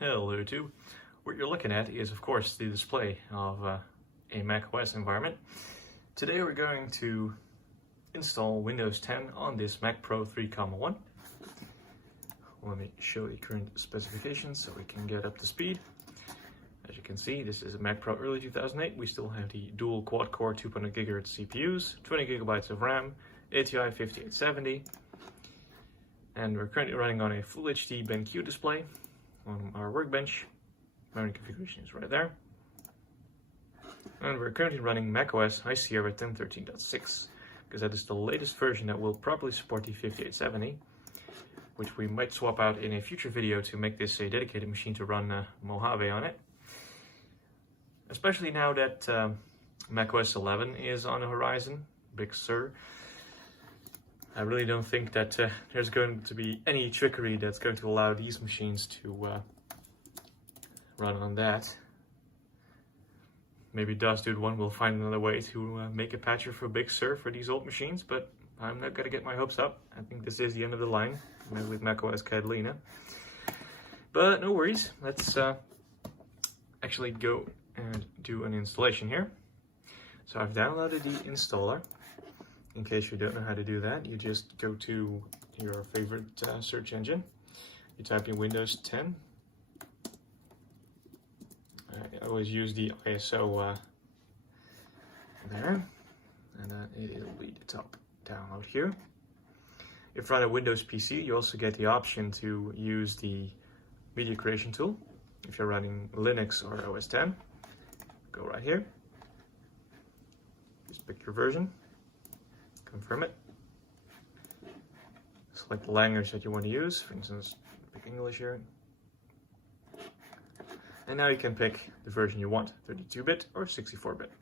Hello YouTube. What you're looking at is of course the display of a macOS environment. Today we're going to install Windows 10 on this Mac Pro 3.1. Let me show the current specifications so we can get up to speed. As you can see, this is a Mac Pro early 2008. We still have the dual quad-core 2.0 GHz CPUs, 20 GB of RAM, ATI 5870, and we're currently running on a Full HD BenQ display on our workbench. Memory configuration is right there. And we're currently running macOS High Sierra 10.13.6 because that is the latest version that will properly support the 5870, which we might swap out in a future video to make this a dedicated machine to run Mojave on it. Especially now that macOS 11 is on the horizon, Big Sur. I really don't think that there's going to be any trickery that's going to allow these machines to run on that. Maybe DOS-Dude1 will find another way to make a patcher for Big Sur for these old machines, but I'm not going to get my hopes up. I think this is the end of the line with macOS Catalina. But no worries, let's actually go and do an installation here. So I've downloaded the installer. In case you don't know how to do that, you just go to your favorite search engine. You type in Windows 10. I always use the ISO there, and it'll be the top download here. If you run a Windows PC, you also get the option to use the media creation tool. If you're running Linux or OS 10, go right here. Just pick your version. Confirm it. Select the language that you want to use. For instance, pick English here. And now you can pick the version you want, 32-bit or 64-bit.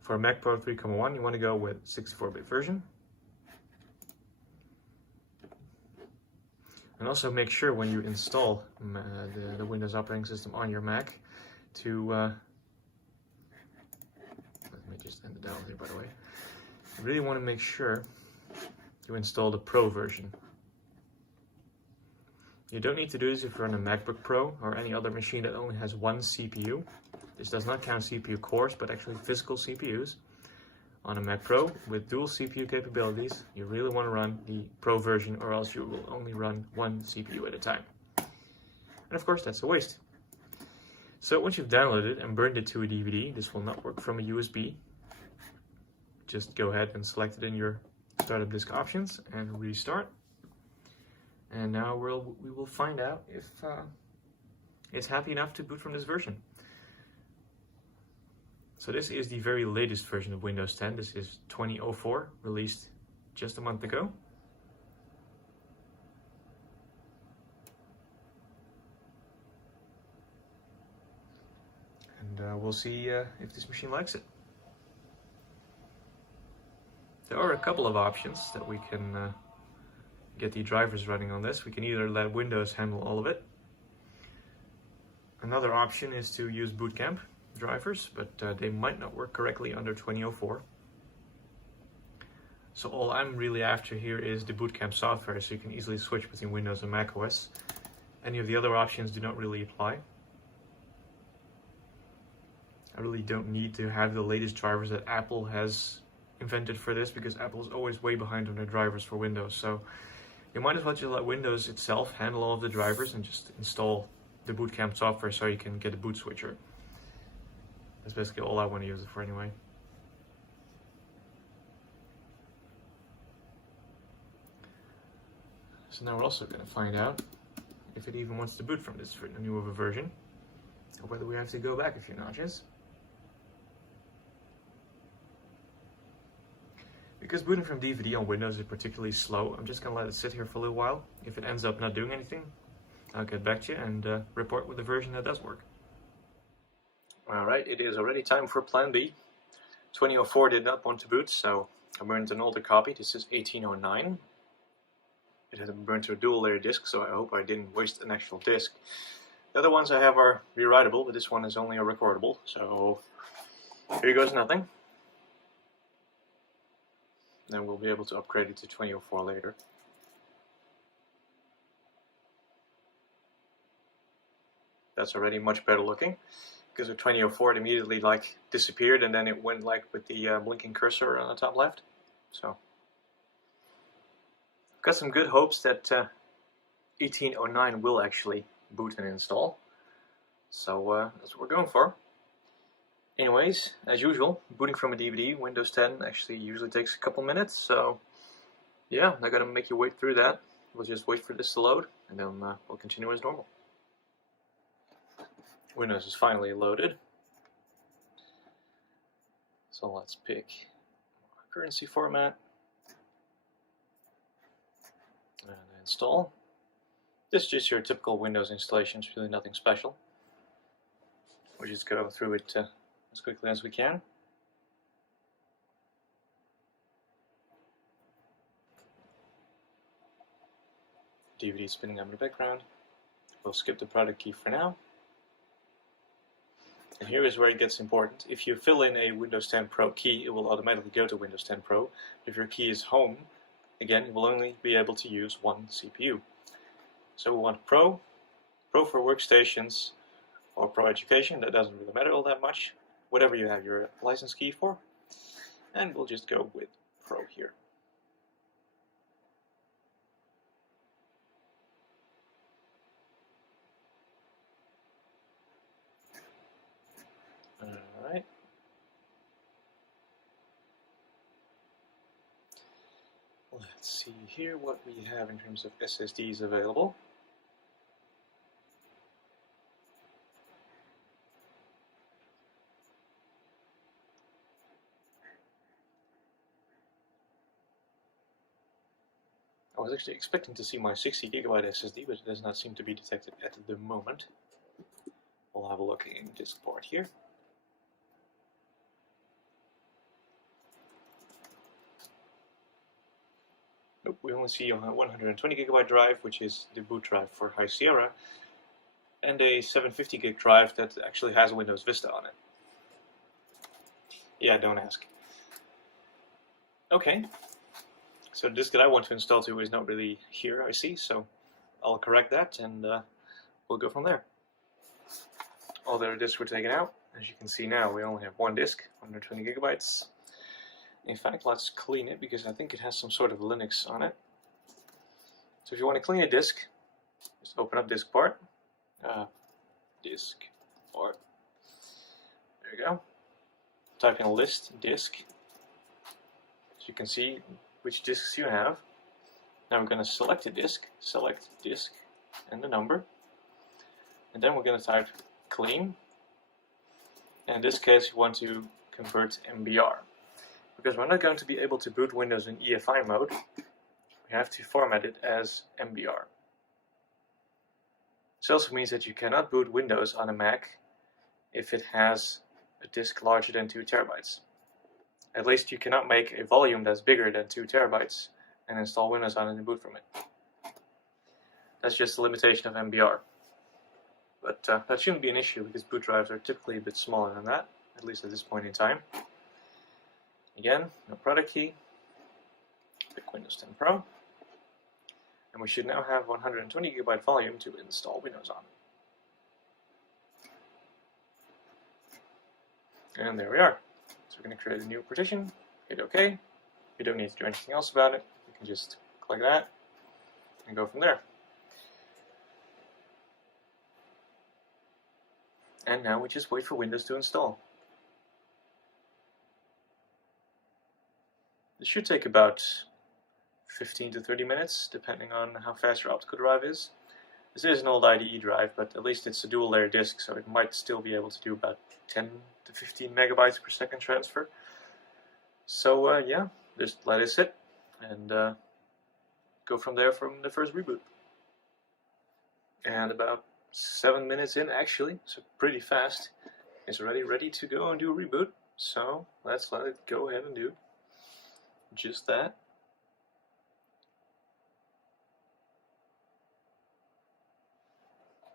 For a Mac Pro 3.1, you want to go with 64-bit version. And also make sure when you install the Windows operating system on your Mac to, let me just end the download here by the way. You really want to make sure you install the Pro version. You don't need to do this if you're on a MacBook Pro or any other machine that only has one CPU. This does not count CPU cores, but actually physical CPUs. On a Mac Pro with dual CPU capabilities, you really want to run the Pro version, or else you will only run one CPU at a time. And of course, that's a waste. So once you've downloaded and burned it to a DVD, this will not work from a USB. Just go ahead and select it in your startup disk options and restart. And now we will find out if it's happy enough to boot from this version. So this is the very latest version of Windows 10. This is 2004, released just a month ago. And we'll see if this machine likes it. There are a couple of options that we can get the drivers running on this. We can either let Windows handle all of it. Another option is to use Boot Camp drivers, but they might not work correctly under 2004. So all I'm really after here is the Boot Camp software, so you can easily switch between Windows and macOS. Any of the other options do not really apply. I really don't need to have the latest drivers that Apple has invented for this, because Apple is always way behind on their drivers for Windows. So you might as well just let Windows itself handle all of the drivers and just install the Boot Camp software so you can get a boot switcher. That's basically all I want to use it for anyway. So now we're also going to find out if it even wants to boot from this new version, or whether we have to go back a few notches. Because booting from DVD on Windows is particularly slow, I'm just going to let it sit here for a little while. If it ends up not doing anything, I'll get back to you and report with the version that does work. Alright, it is already time for Plan B. 2004 did not want to boot, so I burned an older copy. This is 1809. It had been burned to a dual layer disk, so I hope I didn't waste an actual disk. The other ones I have are rewritable, but this one is only a recordable, so here goes nothing. Then we'll be able to upgrade it to 2004 later. That's already much better looking, because with 2004 it immediately like disappeared and then it went like with the blinking cursor on the top left. So I've got some good hopes that 1809 will actually boot and install. So that's what we're going for. Anyways, as usual, booting from a DVD, Windows 10 actually usually takes a couple minutes, so yeah, I'm not gonna make you wait through that. We'll just wait for this to load, and then we'll continue as normal. Windows is finally loaded. So let's pick currency format and install. This is just your typical Windows installation, it's really nothing special. We'll just go through it as quickly as we can. DVD spinning up in the background. We'll skip the product key for now. And here is where it gets important. If you fill in a Windows 10 Pro key, it will automatically go to Windows 10 Pro. If your key is home, again, you will only be able to use one CPU. So we want Pro, Pro for workstations, or Pro Education. That doesn't really matter all that much. Whatever you have your license key for. And we'll just go with Pro here. Alright. Let's see here what we have in terms of SSDs available. I was actually expecting to see my 60GB SSD, but it does not seem to be detected at the moment. We'll have a look in this port here. Nope, we only see a 120GB drive, which is the boot drive for High Sierra, and a 750GB drive that actually has Windows Vista on it. Yeah, don't ask. Okay. So the disk that I want to install to is not really here, I see, so I'll correct that and we'll go from there. All the other disks were taken out. As you can see now, we only have one disk, 120GB. In fact, let's clean it because I think it has some sort of Linux on it. So if you want to clean a disk, just open up disk part. Disk part. There you go. Type in a list, disk. So you can see which disks you have. Now we're going to select a disk, and the number. And then we're going to type clean. And in this case, we want to convert MBR. Because we're not going to be able to boot Windows in EFI mode, we have to format it as MBR. This also means that you cannot boot Windows on a Mac if it has a disk larger than 2 terabytes. At least you cannot make a volume that's bigger than 2 terabytes and install Windows on it and boot from it. That's just a limitation of MBR. But that shouldn't be an issue because boot drives are typically a bit smaller than that, at least at this point in time. Again, no product key. Pick Windows 10 Pro. And we should now have 120GB volume to install Windows on. And there we are. So we're going to create a new partition, hit OK. You don't need to do anything else about it. You can just click that and go from there. And now we just wait for Windows to install. It should take about 15 to 30 minutes, depending on how fast your optical drive is. This is an old IDE drive, but at least it's a dual layer disk, so it might still be able to do about 10 to 15 megabytes per second transfer. So yeah, just let it sit and go from there from the first reboot. And about 7 minutes in actually, so pretty fast, it's already ready to go and do a reboot. So let's let it go ahead and do just that.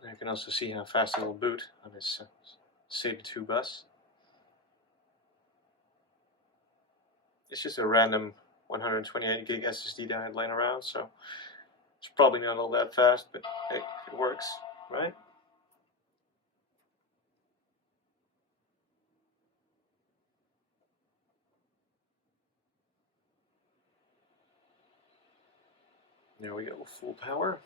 You can also see how fast it will boot on this SATA 2 bus. It's just a random 128 gig SSD that I had laying around, so it's probably not all that fast, but hey, it works, right? There we go, full power.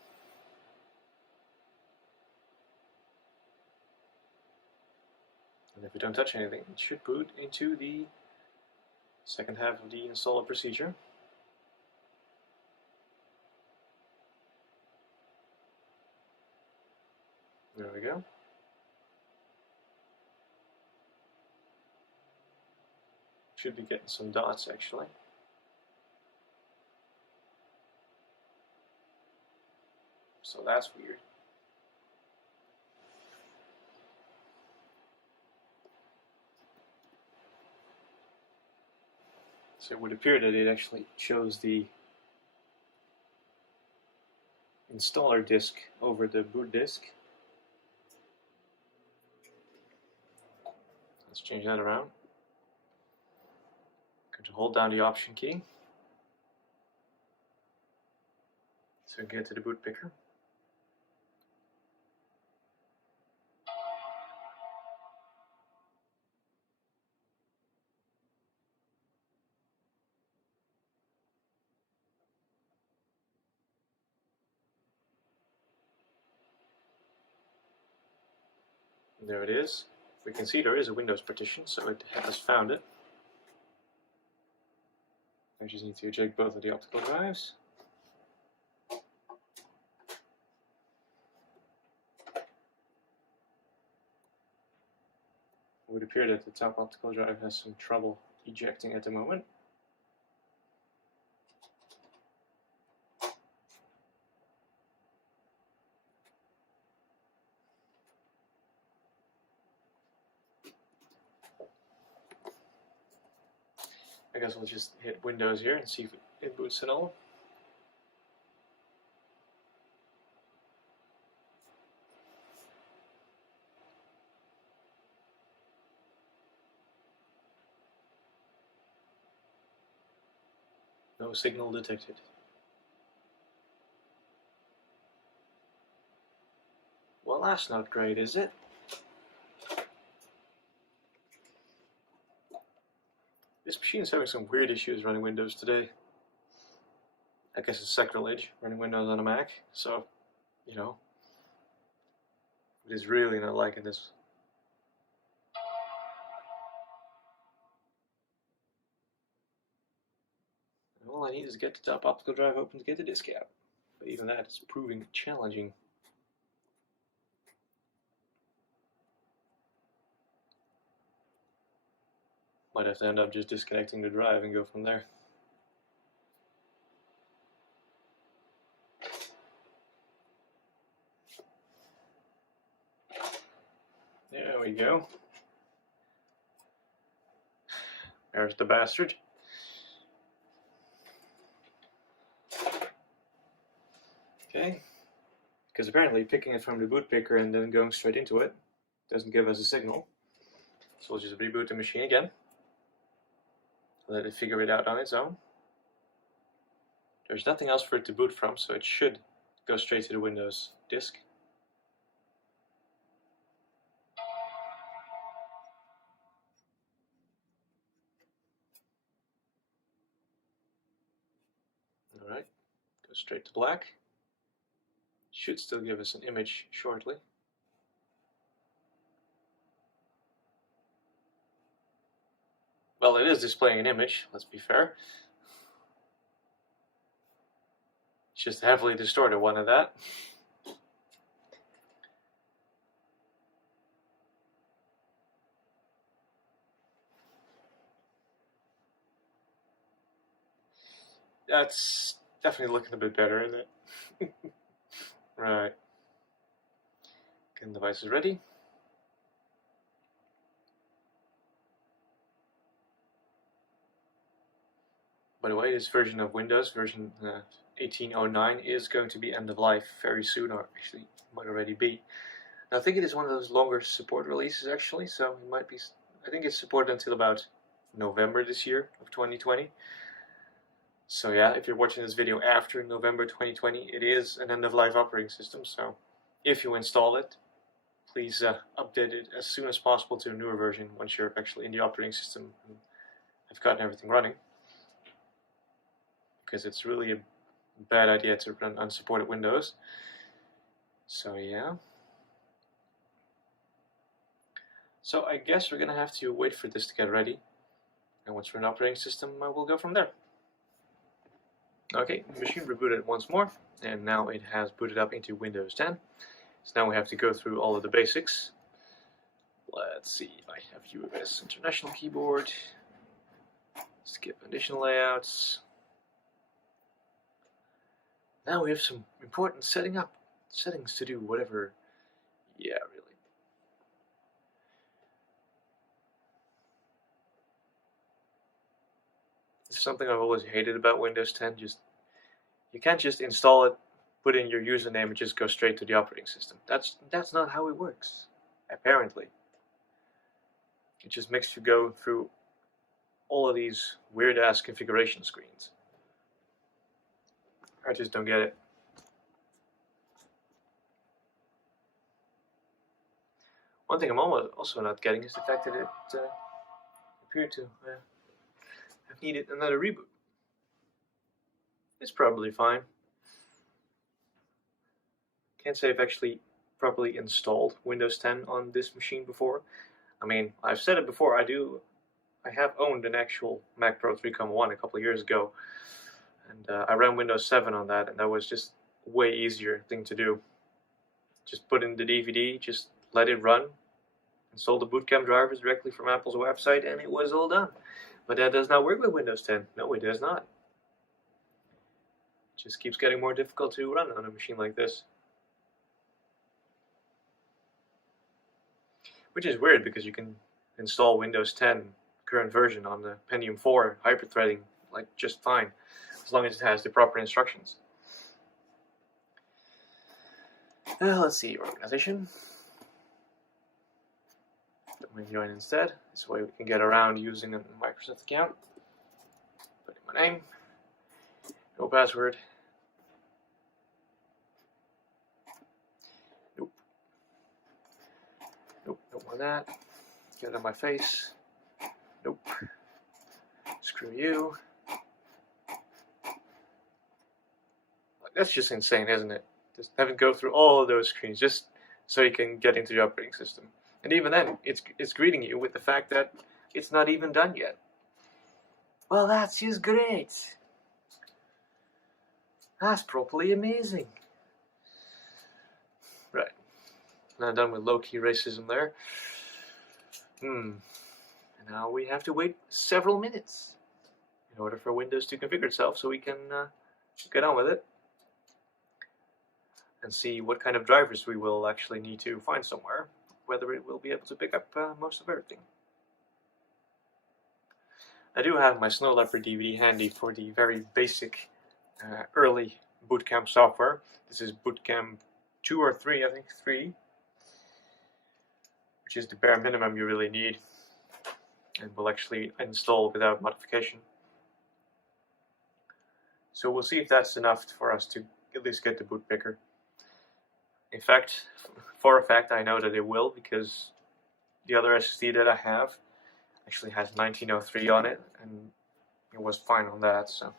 And if we don't touch anything, it should boot into the second half of the installer procedure. There we go. Should be getting some dots actually. So that's weird. So it would appear that it actually shows the installer disk over the boot disk. Let's change that around. Going to hold down the Option key to get to the boot picker. There it is. We can see there is a Windows partition, so it has found it. I just need to eject both of the optical drives. It would appear that the top optical drive has some trouble ejecting at the moment. I guess we'll just hit Windows here and see if it boots at all. No signal detected. Well, that's not great, is it? This machine is having some weird issues running Windows today. I guess it's sacrilege running Windows on a Mac, so, you know, it is really not liking this. All I need is to get the top optical drive open to get the disk out. But even that is proving challenging. Might have to end up just disconnecting the drive and go from there. There we go. There's the bastard. Okay. Because apparently picking it from the boot picker and then going straight into it doesn't give us a signal. So we'll just reboot the machine again. Let it figure it out on its own. There's nothing else for it to boot from, so it should go straight to the Windows disk. Alright, go straight to black. Should still give us an image shortly. Well, it is displaying an image, let's be fair. It's just a heavily distorted one of that. That's definitely looking a bit better, isn't it? Right. Again, the device is ready. By the way, this version of Windows, version 1809, is going to be end of life very soon, or actually might already be. Now, I think it is one of those longer support releases actually, so it might be. I think it's supported until about November this year of 2020. So yeah, if you're watching this video after November 2020, it is an end-of-life operating system. So if you install it, please update it as soon as possible to a newer version once you're actually in the operating system and have gotten everything running. Because it's really bad idea to run unsupported Windows. So yeah. So I guess we're gonna have to wait for this to get ready, and once we're in operating system, we'll go from there. Okay, the machine rebooted once more, and now it has booted up into Windows 10. So now we have to go through all of the basics. Let's see, I have UFS International Keyboard, skip additional layouts. Now we have some important settings to do, whatever. Yeah, really. It's something I've always hated about Windows 10. You can't just install it, put in your username, and just go straight to the operating system. That's not how it works, apparently. It just makes you go through all of these weird-ass configuration screens. I just don't get it. One thing I'm also not getting is the fact that it appeared to have needed another reboot. It's probably fine. Can't say I've actually properly installed Windows 10 on this machine before. I mean, I've said it before, I have owned an actual Mac Pro 3.1 a couple of years ago, and I ran Windows 7 on that, and that was just a way easier thing to do. Just put in the DVD, just let it run, install the bootcamp drivers directly from Apple's website, and it was all done. But that does not work with Windows 10. No, it does not. It just keeps getting more difficult to run on a machine like this. Which is weird, because you can install Windows 10 current version on the Pentium 4 hyperthreading like just fine, as long as it has the proper instructions. Let's see, organization. Let me join instead. This way we can get around using a Microsoft account. Put in my name, no password. Nope. Nope, don't want that. Get it on my face. Nope. Screw you. Like, that's just insane, isn't it? Just having to go through all of those screens just so you can get into the operating system. And even then, it's greeting you with the fact that it's not even done yet. Well, that's just great. That's properly amazing. Right. Now done with low-key racism there. And now we have to wait several minutes in order for Windows to configure itself so we can get on with it and see what kind of drivers we will actually need to find somewhere, whether it will be able to pick up most of everything. I do have my Snow Leopard DVD handy for the very basic early bootcamp software. This is bootcamp 2 or 3, I think 3, which is the bare minimum you really need, and will actually install without modification. So we'll see if that's enough for us to at least get the boot picker. In fact, for a fact, I know that it will, because the other SSD that I have actually has 1903 on it, and it was fine on that. So,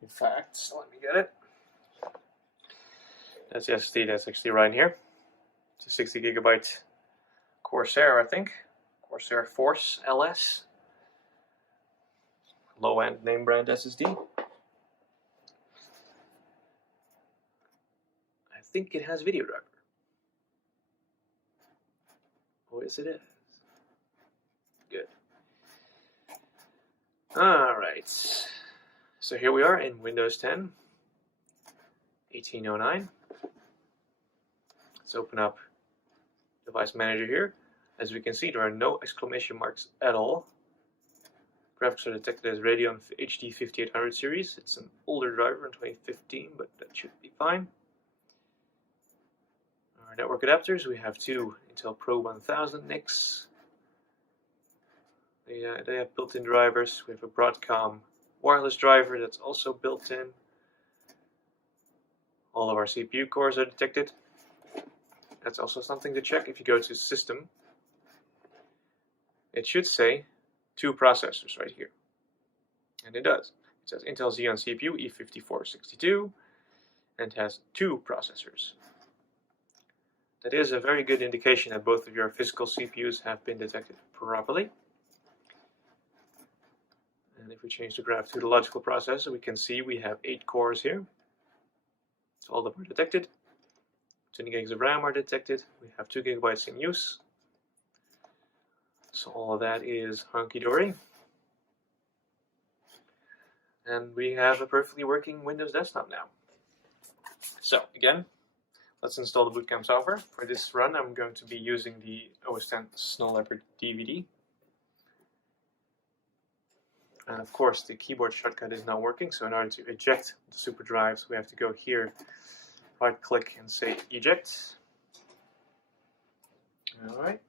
in fact, so let me get it. That's the SSD that's actually right here. It's a 60 gigabyte Corsair, I think. Corsair Force LS. Low-end name brand SSD. I think it has video driver. Oh, yes it is. Good. Alright. So here we are in Windows 10. 1809. Let's open up Device Manager here. As we can see, there are no exclamation marks at all. Graphics are detected as Radeon HD 5800 series. It's an older driver in 2015, but that should be fine. Our network adapters, we have two Intel Pro 1000 NICs. They have built-in drivers. We have a Broadcom wireless driver that's also built in. All of our CPU cores are detected. That's also something to check. If you go to System, it should say 2 processors right here. And it does. says Intel Xeon CPU E5462 and has 2 processors. That is a very good indication that both of your physical CPUs have been detected properly. And if we change the graph to the logical processor, we can see we have 8 cores here. So all of them are detected. 20 gigs of RAM are detected. We have 2 gigabytes in use. So all of that is hunky-dory. And we have a perfectly working Windows desktop now. So again, let's install the bootcamp software. For this run, I'm going to be using the OS X Snow Leopard DVD. And of course, the keyboard shortcut is not working, so in order to eject the super drives, we have to go here, right-click, and say eject. Alright.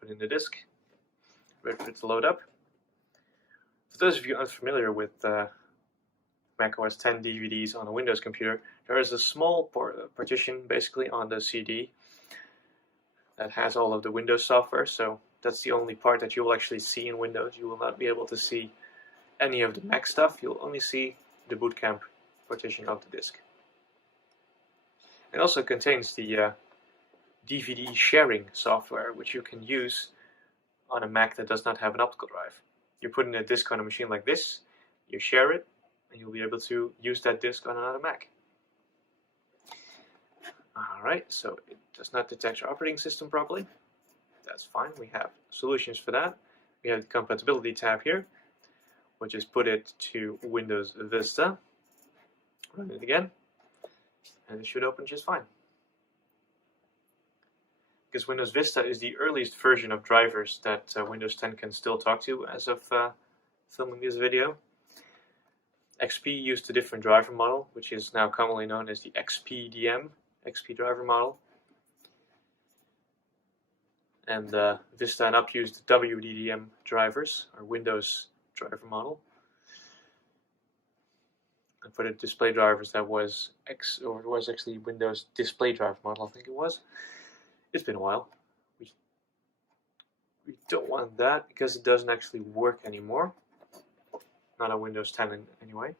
Put in the disk. Wait for it to load up. For those of you unfamiliar with Mac OS X DVDs on a Windows computer, there is a small partition basically on the CD that has all of the Windows software, so that's the only part that you will actually see in Windows. You will not be able to see any of the Mac stuff. You'll only see the bootcamp partition of the disk. It also contains the DVD sharing software, which you can use on a Mac that does not have an optical drive. You put in a disk on a machine like this, you share it, and you'll be able to use that disk on another Mac. Alright, so it does not detect your operating system properly. That's fine, we have solutions for that. We have the compatibility tab here. We'll just put it to Windows Vista. Run it again, and it should open just fine. Because Windows Vista is the earliest version of drivers that Windows 10 can still talk to as of filming this video. XP used a different driver model, which is now commonly known as the XPDM, XP driver model. And Vista and Up used the WDDM drivers, or Windows driver model. And for the display drivers, that was actually Windows display driver model, I think it was. It's been a while. We don't want that because it doesn't actually work anymore. Not on Windows 10 anyway.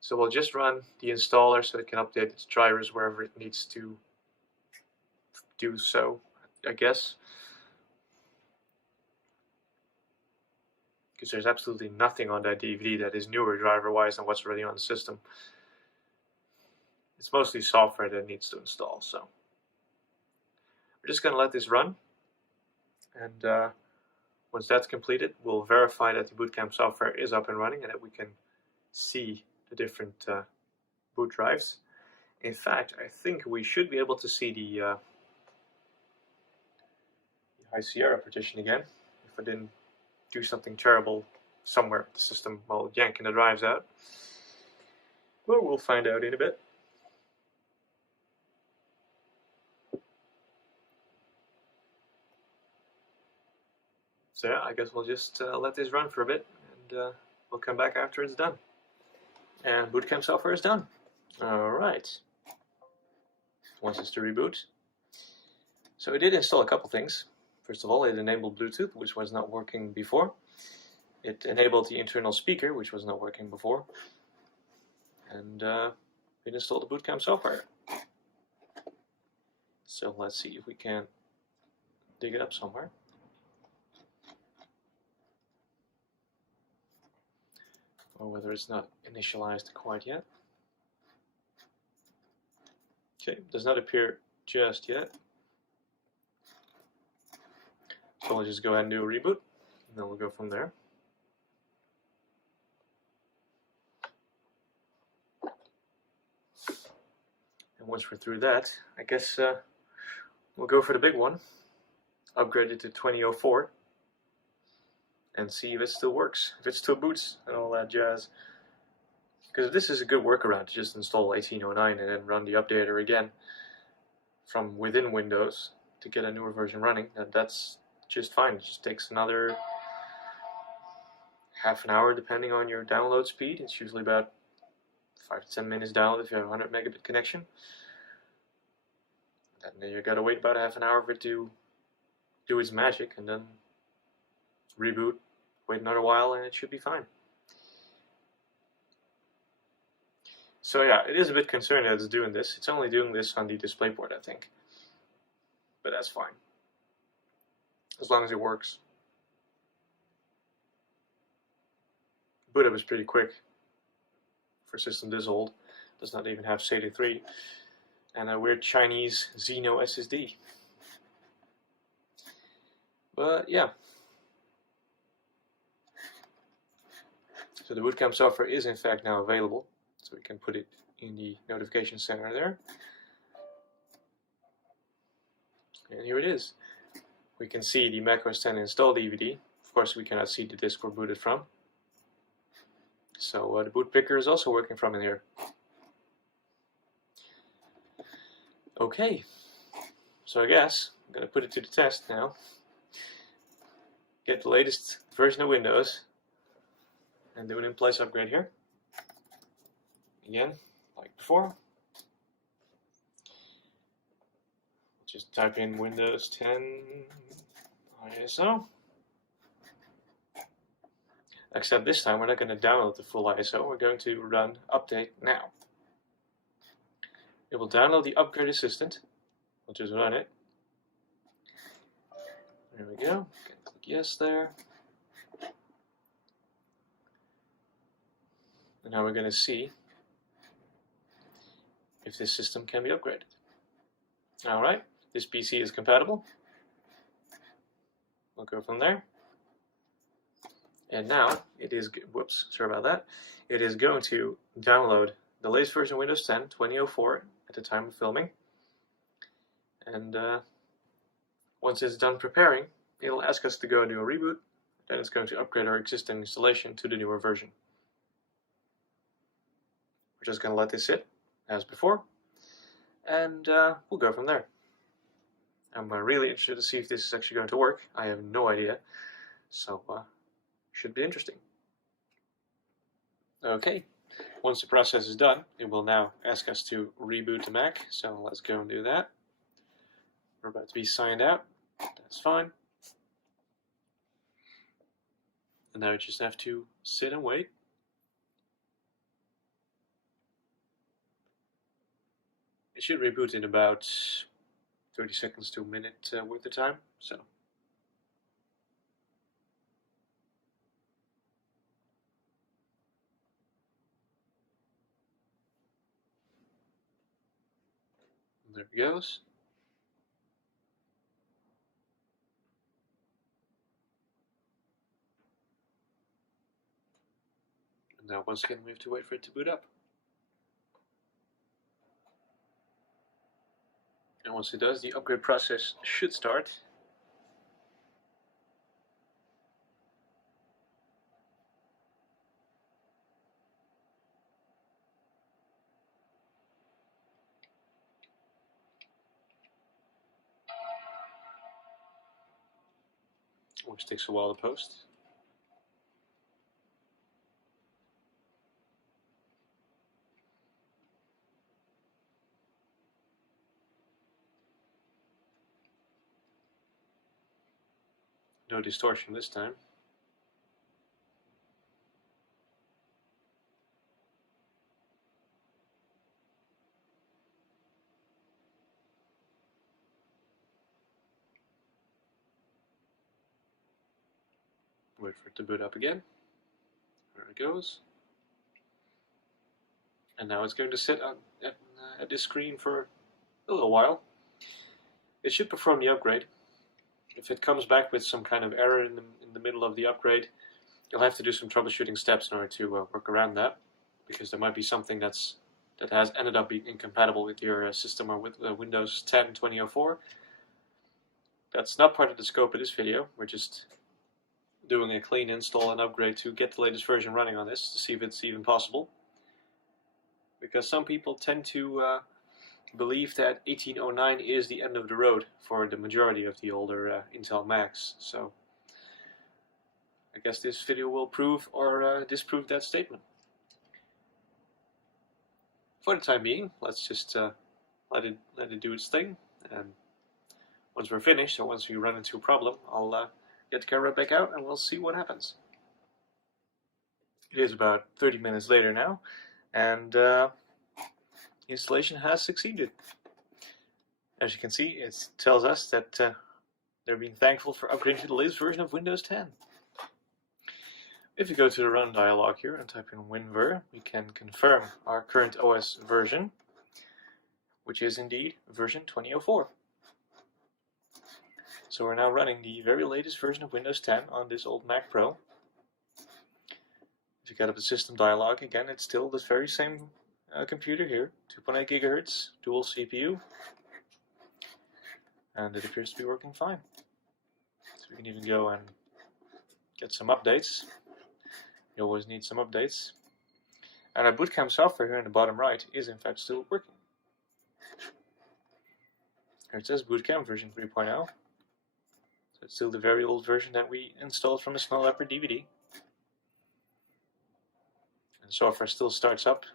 So we'll just run the installer so it can update its drivers wherever it needs to do so, I guess. Because there's absolutely nothing on that DVD that is newer driver-wise than what's already on the system. It's mostly software that needs to install, so we're just going to let this run, and once that's completed, we'll verify that the bootcamp software is up and running and that we can see the different boot drives. In fact, I think we should be able to see the High Sierra partition again, if I didn't do something terrible somewhere with the system while yanking the drives out. Well, we'll find out in a bit. So yeah, I guess we'll just let this run for a bit, and we'll come back after it's done. And bootcamp software is done. Alright. Wants us to reboot. So it did install a couple things. First of all, it enabled Bluetooth, which was not working before. It enabled the internal speaker, which was not working before. And it installed the bootcamp software. So let's see if we can dig it up somewhere. Or whether it's not initialized quite yet. Okay, does not appear just yet. So we'll just go ahead and do a reboot, and then we'll go from there. And once we're through that, I guess we'll go for the big one. Upgrade it to 2004. And see if it still works, if it still boots, and all that jazz. Because this is a good workaround to just install 1809 and then run the updater again from within Windows to get a newer version running. And that's just fine. It just takes another half an hour depending on your download speed. It's usually about 5 to 10 minutes download if you have a 100 megabit connection. And then you gotta wait about half an hour for it to do its magic, and then reboot, wait another while and it should be fine. So yeah, it is a bit concerning that it's doing this. It's only doing this on the DisplayPort, I think. But that's fine, as long as it works. Boot up is pretty quick for a system this old. Does not even have SATA 3 and a weird Chinese Xeno SSD. But yeah. So the bootcamp software is in fact now available. So we can put it in the notification center there. And here it is. We can see the macOS 10 install DVD. Of course, we cannot see the disk we're booted from. So the boot picker is also working from in here. Okay, so I guess I'm going to put it to the test now. Get the latest version of Windows and do an in-place upgrade here. Again, like before. Just type in Windows 10 ISO. Except this time we're not going to download the full ISO, we're going to run update now. It will download the upgrade assistant. We'll just run it. There we go. Click yes there. And now we're going to see if this system can be upgraded. Alright, this PC is compatible. We'll go from there. And now it is, whoops, sorry about that. It is going to download the latest version of Windows 10, 2004, at the time of filming. And once it's done preparing, it'll ask us to go and do a reboot. Then it's going to upgrade our existing installation to the newer version. We're just going to let this sit as before, and we'll go from there. I'm really interested to see if this is actually going to work. I have no idea, so should be interesting. Okay, once the process is done, it will now ask us to reboot the Mac, so let's go and do that. We're about to be signed out, that's fine. And now we just have to sit and wait. It should reboot in about 30 seconds to a minute worth of time, so. There it goes. And now once again we have to wait for it to boot up. And once it does, the upgrade process should start. Which takes a while to post. No distortion this time. Wait for it to boot up again. There it goes. And now it's going to sit at this screen for a little while. It should perform the upgrade. If it comes back with some kind of error in the middle of the upgrade, you'll have to do some troubleshooting steps in order to work around that, because there might be something that has ended up being incompatible with your system or with Windows 10 2004. That's not part of the scope of this video. We're just doing a clean install and upgrade to get the latest version running on this to see if it's even possible. Because some people tend to believe that 1809 is the end of the road for the majority of the older Intel Macs. So I guess this video will prove or disprove that statement. For the time being, let's just let it do its thing. And once we're finished, or once we run into a problem, I'll get the camera back out and we'll see what happens. It is about 30 minutes later now, and the installation has succeeded. As you can see, it tells us that they're being thankful for upgrading to the latest version of Windows 10. If you go to the Run dialog here and type in WinVer, we can confirm our current OS version, which is indeed version 2004. So we're now running the very latest version of Windows 10 on this old Mac Pro. If you get up the system dialog, again, it's still this very same computer here, 2.8 GHz, dual CPU, and it appears to be working fine. So we can even go and get some updates. You always need some updates. And our bootcamp software here in the bottom right is in fact still working. Here it says bootcamp version 3.0. So it's still the very old version that we installed from the Snow Leopard DVD. And the software still starts up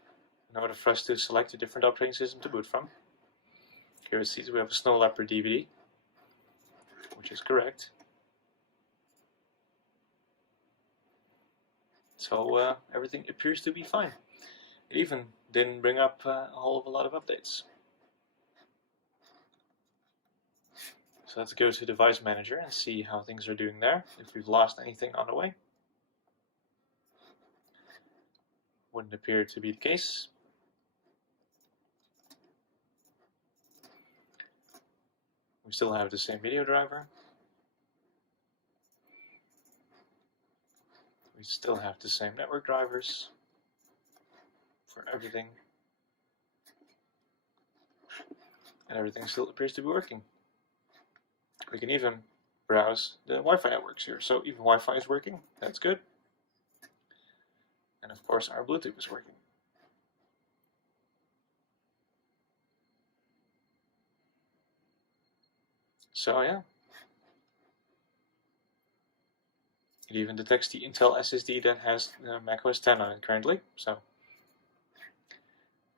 in order for us to select a different operating system to boot from. Here it sees we have a Snow Leopard DVD, which is correct. So everything appears to be fine. It even didn't bring up a whole lot of updates. So let's go to Device Manager and see how things are doing there, if we've lost anything on the way. Wouldn't appear to be the case. We still have the same video driver. We still have the same network drivers for everything. And everything still appears to be working. We can even browse the Wi-Fi networks here. So even Wi-Fi is working. That's good. And of course our Bluetooth is working. So yeah. It even detects the Intel SSD that has macOS 10 on it currently. So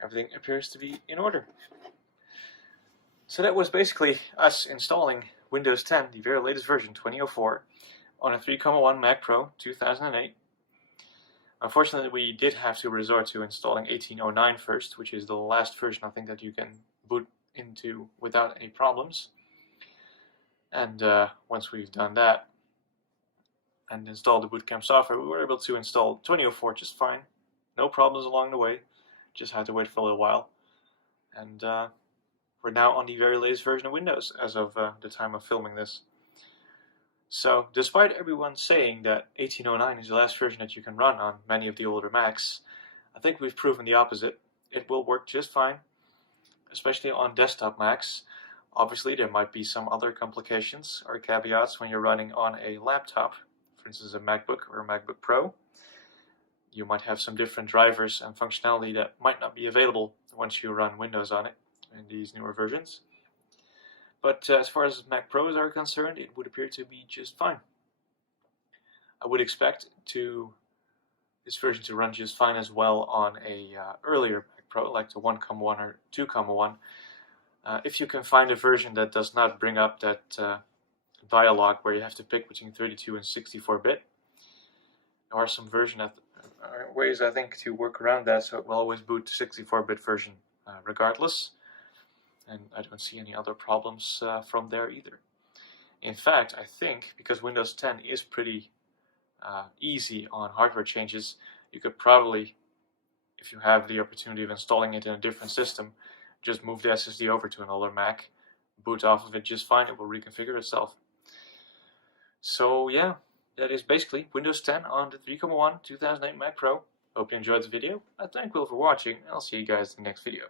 everything appears to be in order. So that was basically us installing Windows 10, the very latest version, 2004, on a 3.1 Mac Pro 2008. Unfortunately, we did have to resort to installing 1809 first, which is the last version I think that you can boot into without any problems. And once we've done that and installed the bootcamp software, we were able to install 2004 just fine. No problems along the way. Just had to wait for a little while. And we're now on the very latest version of Windows as of the time of filming this. So, despite everyone saying that 1809 is the last version that you can run on many of the older Macs, I think we've proven the opposite. It will work just fine, especially on desktop Macs. Obviously, there might be some other complications or caveats when you're running on a laptop, for instance a MacBook or a MacBook Pro. You might have some different drivers and functionality that might not be available once you run Windows on it in these newer versions. But as far as Mac Pros are concerned, it would appear to be just fine. I would expect this version to run just fine as well on a earlier Mac Pro, like the 1.1 or 2.1. If you can find a version that does not bring up that dialog where you have to pick between 32 and 64-bit. There are some ways I think to work around that, so it will always boot the 64-bit version regardless. And I don't see any other problems from there either. In fact, I think because Windows 10 is pretty easy on hardware changes, you could probably, if you have the opportunity of installing it in a different system, just move the SSD over to an older Mac, boot off of it just fine, it will reconfigure itself. So yeah, that is basically Windows 10 on the 3.1 2008 Mac Pro. Hope you enjoyed the video. I thank you all for watching, and I'll see you guys in the next video.